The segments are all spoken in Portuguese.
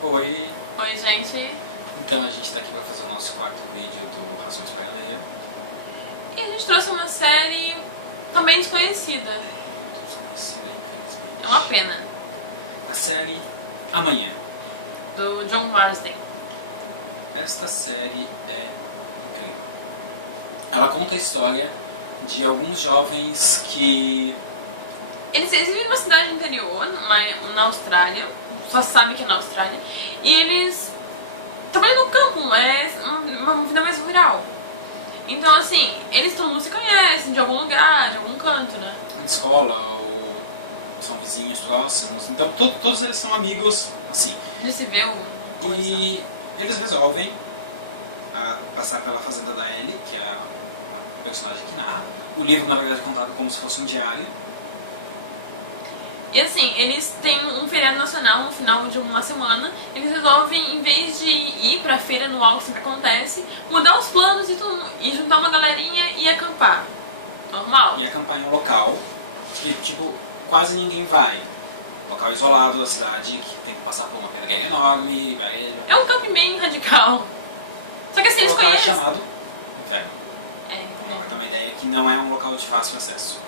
Oi, Oi, gente. então a gente tá aqui pra fazer o nosso quarto vídeo do Razões para Ler. E a gente trouxe uma série também desconhecida. É uma pena. A série Amanhã. Do John Marsden. Esta série é incrível. Ela conta a história de alguns jovens que... Eles vivem numa cidade interior, na Austrália. Só se sabe que é na Austrália. E eles trabalham no campo, é uma vida mais rural. Então, assim, eles todo mundo se conhecem de algum lugar, de algum canto, né? Na escola, ou são vizinhos próximos. Então todos eles são amigos, assim. De se ver E eles resolvem passar pela fazenda da Ellie, que é a personagem que narra. O livro, na verdade, é contado como se fosse um diário. E assim, eles têm um feriado nacional no final de uma semana. Eles resolvem, em vez de ir pra feira anual, que sempre acontece, mudar os planos e juntar uma galerinha e acampar. Normal? E acampar em um local que, tipo, quase ninguém vai. Local isolado da cidade, que tem que passar por uma pedra enorme, varejo. É um camping bem radical. Só que assim, eles O local é conhecem. chamado Inferno. É, Pra ter uma ideia que não é um local de fácil acesso.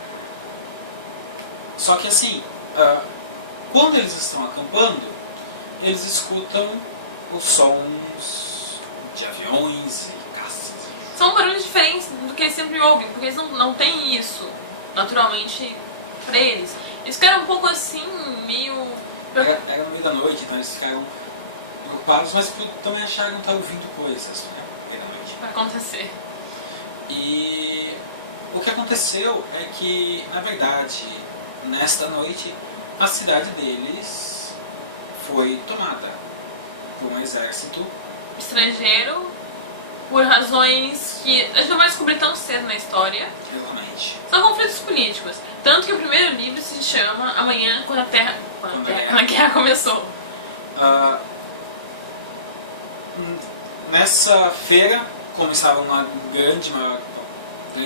Só que assim, quando eles estão acampando, eles escutam os sons de aviões e caças. São barulhos diferentes do que eles sempre ouvem, porque eles não têm isso naturalmente pra eles. Eles ficaram um pouco assim, meio... Era no meio da noite, então eles ficaram preocupados, mas também acharam que estavam ouvindo coisas, né, no meio da noite. Vai acontecer. E o que aconteceu é que, na verdade, nesta noite, a cidade deles foi tomada por um exército Estrangeiro, por razões que a gente não vai descobrir tão cedo na história. realmente. São conflitos políticos. Tanto que o primeiro livro se chama Amanhã, quando a guerra começou. Nessa feira, como estava uma grande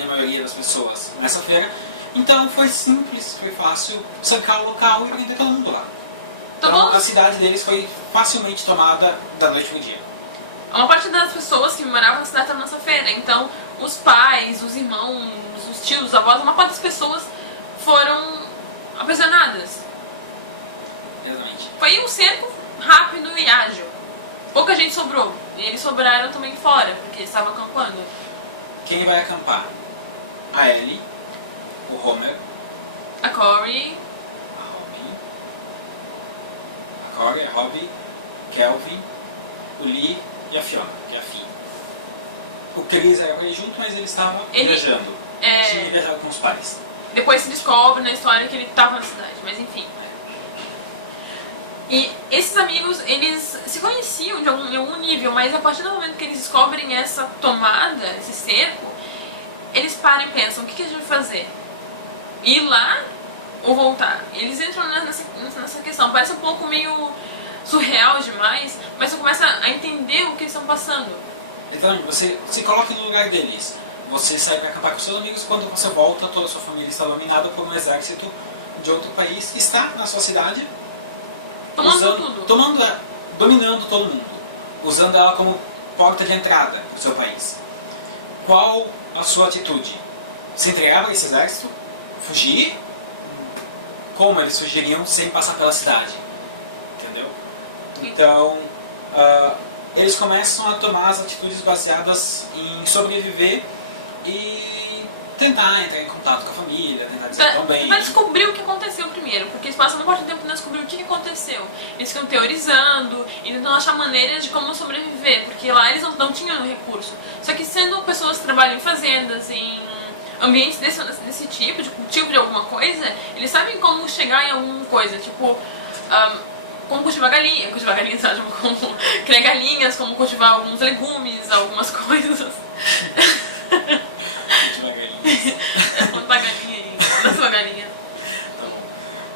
maioria das pessoas nessa feira, então foi simples, foi fácil cercar o local e prender todo mundo lá. Então a cidade deles foi facilmente tomada da noite pro dia. Uma parte das pessoas que moravam na cidade estavam nessa feira. Então os pais, os irmãos, os tios, os avós, uma parte das pessoas foram aprisionadas. Exatamente. Foi um cerco rápido e ágil. Pouca gente sobrou. E eles sobraram também fora, porque eles estavam acampando. Quem vai acampar? A Ellie, o Homer, A Corey, a Corey, a Robbie, Kelvin, o Lee e a Fiona, que é a Finn. O Chris era pra ir junto, mas ele estava viajando. Tinha viajado com os pais. Depois se descobre na história que ele estava na cidade, mas enfim. E esses amigos, eles se conheciam em algum nível, mas a partir do momento que eles descobrem essa tomada, esse cerco, eles param e pensam, o que a gente vai fazer? Ir lá ou voltar? Eles entram nessa questão, parece um pouco meio surreal demais, mas você começa a entender o que eles estão passando. Então, você se coloca no lugar deles. Você sai para acampar com seus amigos, quando você volta, toda a sua família está dominada por um exército de outro país que está na sua cidade, dominando todo mundo, usando ela como porta de entrada do seu país. Qual a sua atitude? Se entregar para esse exército? Fugir? Como eles fugiriam sem passar pela cidade? Entendeu? Então, eles começam a tomar as atitudes baseadas em sobreviver e tentar entrar em contato com a família, tentar dizer tão bem. Pra descobrir o que aconteceu primeiro, porque eles passam um bom tempo tentando descobrir o que aconteceu. Eles ficam teorizando e tentando achar maneiras de como sobreviver, porque lá eles não tinham recurso. Só que sendo pessoas que trabalham em fazendas, em ambientes desse tipo, de cultivo de alguma coisa, eles sabem como chegar em alguma coisa, tipo... como cultivar galinhas, como criar galinhas, como cultivar alguns legumes, algumas coisas. Cultivar galinhas. Plantar galinha aí, da sua galinha.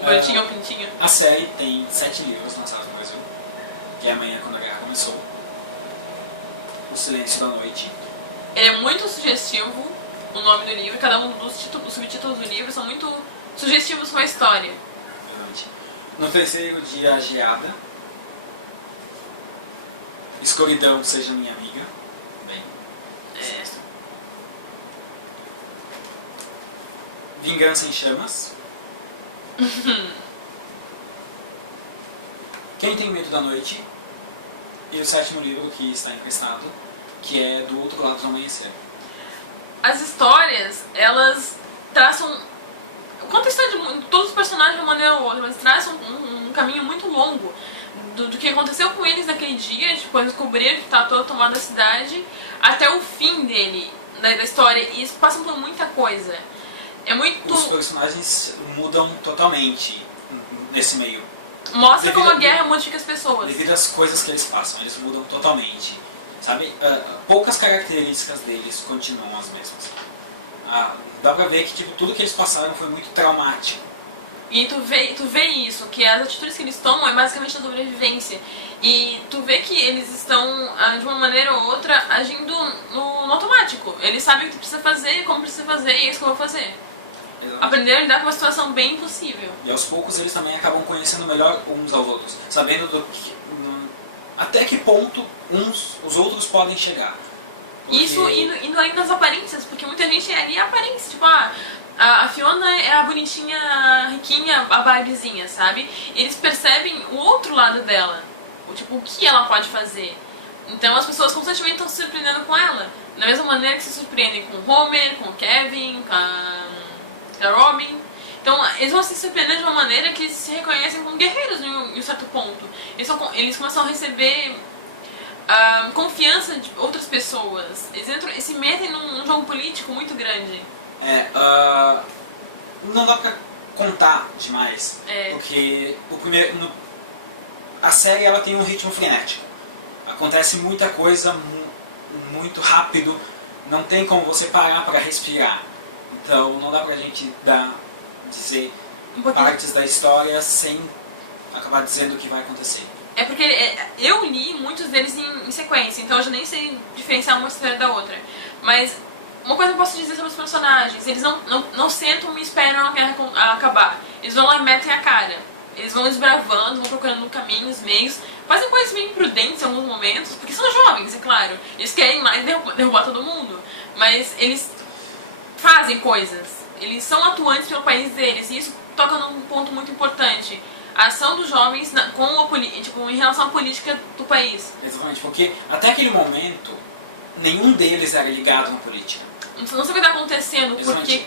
O Bertinho ou o Pintinho. A série tem 7 livros lançados no Brasil, que é Amanhã, quando a guerra começou. O Silêncio da Noite. Ele é muito sugestivo, o nome do livro, cada um dos subtítulos do livro são muito sugestivos com a história. No terceiro dia, a Geada. Escuridão, Seja Minha Amiga. Bem, É. Vingança em Chamas. Quem Tem Medo da Noite. E o 7º livro que está emprestado, que é Do Outro Lado do Amanhecer. As histórias, elas traçam... Conta a história de todos os personagens de uma maneira ou outra, mas traçam um caminho muito longo do que aconteceu com eles naquele dia, tipo, quando descobriram que estava toda tomada a cidade, até o fim dele, da história, e isso passa por muita coisa. É muito... Os personagens mudam totalmente nesse meio. Mostra como a guerra modifica as pessoas. Devido às coisas que eles passam, eles mudam totalmente. Sabe? Poucas características deles continuam as mesmas. Dá pra ver que tipo, tudo que eles passaram foi muito traumático. E tu vê isso, que as atitudes que eles tomam é basicamente a sobrevivência. E tu vê que eles estão, de uma maneira ou outra, agindo no automático. Eles sabem o que precisa fazer, como precisa fazer, e é isso que eu vou fazer. Exatamente. Aprender a lidar com uma situação bem impossível. E aos poucos eles também acabam conhecendo melhor uns aos outros, sabendo até que ponto os outros podem chegar. Porque... Isso indo além das aparências, porque muita gente ali é aparência, tipo, a Fiona é a bonitinha, a riquinha, a Barbiezinha, sabe? Eles percebem o outro lado dela, o que ela pode fazer. Então as pessoas constantemente estão se surpreendendo com ela, da mesma maneira que se surpreendem com o Homer, com o Kevin, com a Robin. Então eles vão se surpreender de uma maneira que eles se reconhecem como guerreiros em um certo ponto. Eles começam a receber confiança de outras pessoas. Eles se metem num jogo político muito grande. Não dá pra contar demais, porque a série ela tem um ritmo frenético. Acontece muita coisa muito rápido, não tem como você parar para respirar. Então não dá pra gente dizer partes da história sem acabar dizendo o que vai acontecer. É porque eu li muitos deles em sequência, então eu já nem sei diferenciar uma história da outra. Mas uma coisa que eu posso dizer sobre os personagens, eles não sentam e esperam a guerra acabar. Eles vão lá e metem a cara. Eles vão desbravando, vão procurando caminhos, meios, fazem coisas meio imprudentes em alguns momentos, porque são jovens, é claro. Eles querem ir lá e derrubar todo mundo, mas eles fazem coisas. Eles são atuantes pelo país deles, e isso toca num ponto muito importante. A ação dos jovens em relação à política do país. Exatamente, porque até aquele momento, nenhum deles era ligado na política. Não sei o que está acontecendo, porque...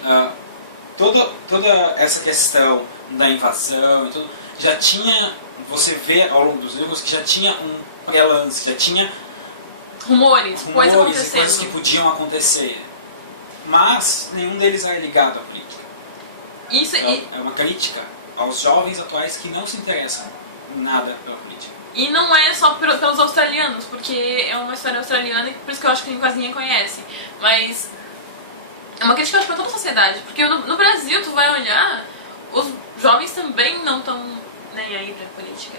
Toda essa questão da invasão e tudo, já tinha, você vê ao longo dos livros, que já tinha um pré-lance, já tinha rumores coisas acontecendo. E coisas que podiam acontecer. Mas nenhum deles era ligado à política. Isso é uma crítica aos jovens atuais que não se interessam em nada pela política. E não é só pelos australianos, porque é uma história australiana e por isso que eu acho que quase ninguém conhece. Mas é uma crítica para toda a sociedade, porque no Brasil, tu vai olhar, os jovens também não estão nem aí pra política.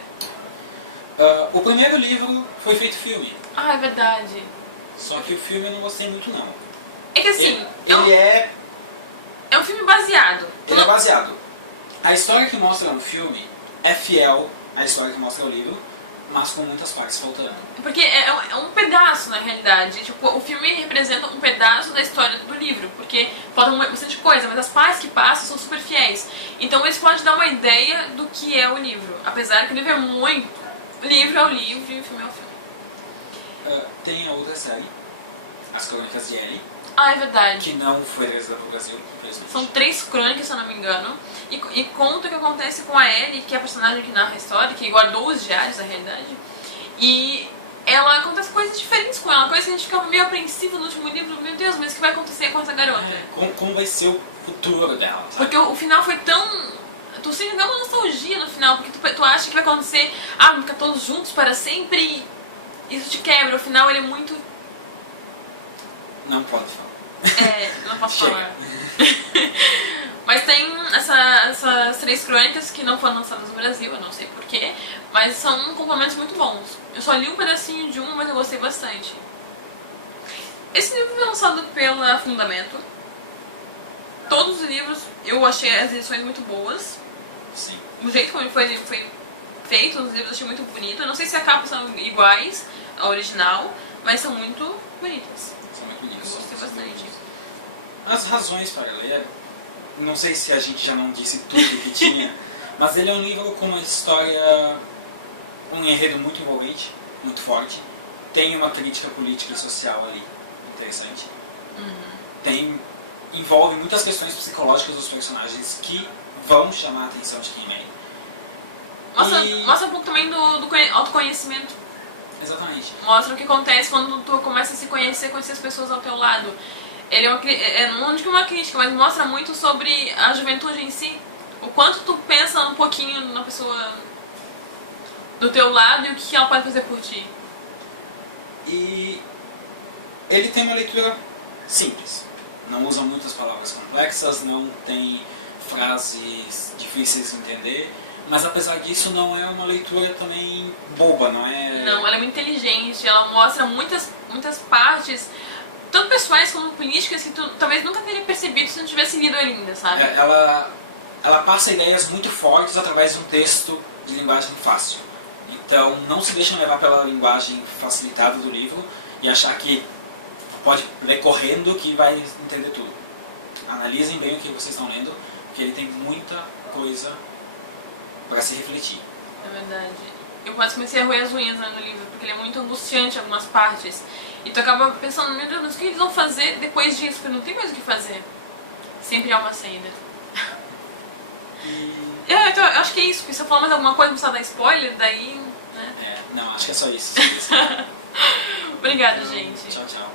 O primeiro livro foi feito filme. Ah, é verdade. Só que o filme eu não gostei muito não. É que assim... É um filme baseado. Ele é baseado. A história que mostra no filme é fiel à história que mostra no livro, mas com muitas partes faltando. Porque é um pedaço, na realidade. Tipo, o filme representa um pedaço da história do livro, porque falta bastante coisa, mas as partes que passam são super fiéis. Então eles podem dar uma ideia do que é o livro, apesar que o livro é muito... O livro é o livro e o filme é o filme. Tem a outra série, As Crônicas de Ellie. Ah, é verdade. Que não foi trazida para o Brasil, infelizmente. São 3 crônicas, se eu não me engano. E conta o que acontece com a Ellie, que é a personagem que narra a história, que guardou os diários, na realidade. E ela acontece coisas diferentes com ela, coisas que a gente ficava meio apreensivo no último livro. Meu Deus, mas o que vai acontecer com essa garota? Como vai ser o futuro dela, sabe? Porque o final foi tão... Tu sente até uma nostalgia no final, porque tu acha que vai acontecer, vamos ficar todos juntos para sempre, e isso te quebra. O final ele é muito... Não pode falar. Não posso falar. Mas tem essas 3 crônicas que não foram lançadas no Brasil, eu não sei porquê, mas são complementos muito bons. Eu só li um pedacinho de um, mas eu gostei bastante. Esse livro foi lançado pela Fundamento. Todos os livros eu achei as edições muito boas. Sim. O jeito como ele foi feito, os livros eu achei muito bonito. Eu não sei se a capa são iguais, a original, mas são muito bonitas. São muito Eu bonitas. gostei bastante. As razões para ler, não sei se a gente já não disse tudo que tinha, mas ele é um livro com uma história, um enredo muito envolvente, muito forte. Tem uma crítica política e social ali, interessante. Envolve muitas questões psicológicas dos personagens que vão chamar a atenção de quem lê. Mostra um pouco também do autoconhecimento. Exatamente. Mostra o que acontece quando tu começa a se conhecer as pessoas ao teu lado. Ele não digo uma crítica, mas mostra muito sobre a juventude em si. O quanto tu pensa um pouquinho na pessoa do teu lado e o que ela pode fazer por ti. E ele tem uma leitura simples. Não usa muitas palavras complexas, não tem frases difíceis de entender. Mas apesar disso não é uma leitura também boba, não é... Não, ela é muito inteligente, ela mostra muitas partes, tanto pessoais como políticas, que tu talvez nunca teria percebido se não tivesse lido ainda, sabe? Ela passa ideias muito fortes através de um texto de linguagem fácil. Então não se deixem levar pela linguagem facilitada do livro e achar que pode ler correndo que vai entender tudo. Analisem bem o que vocês estão lendo, porque ele tem muita coisa para se refletir. É verdade. Eu quase comecei a roer as unhas no livro, porque ele é muito angustiante em algumas partes. E tu acaba pensando, meu Deus, mas o que eles vão fazer depois disso? Porque não tem mais o que fazer. Sempre há uma saída. Então, eu acho que é isso, porque se eu falar mais alguma coisa, não precisa dar spoiler, daí... né? Não, acho que é só isso. Obrigada, gente. Tchau, tchau.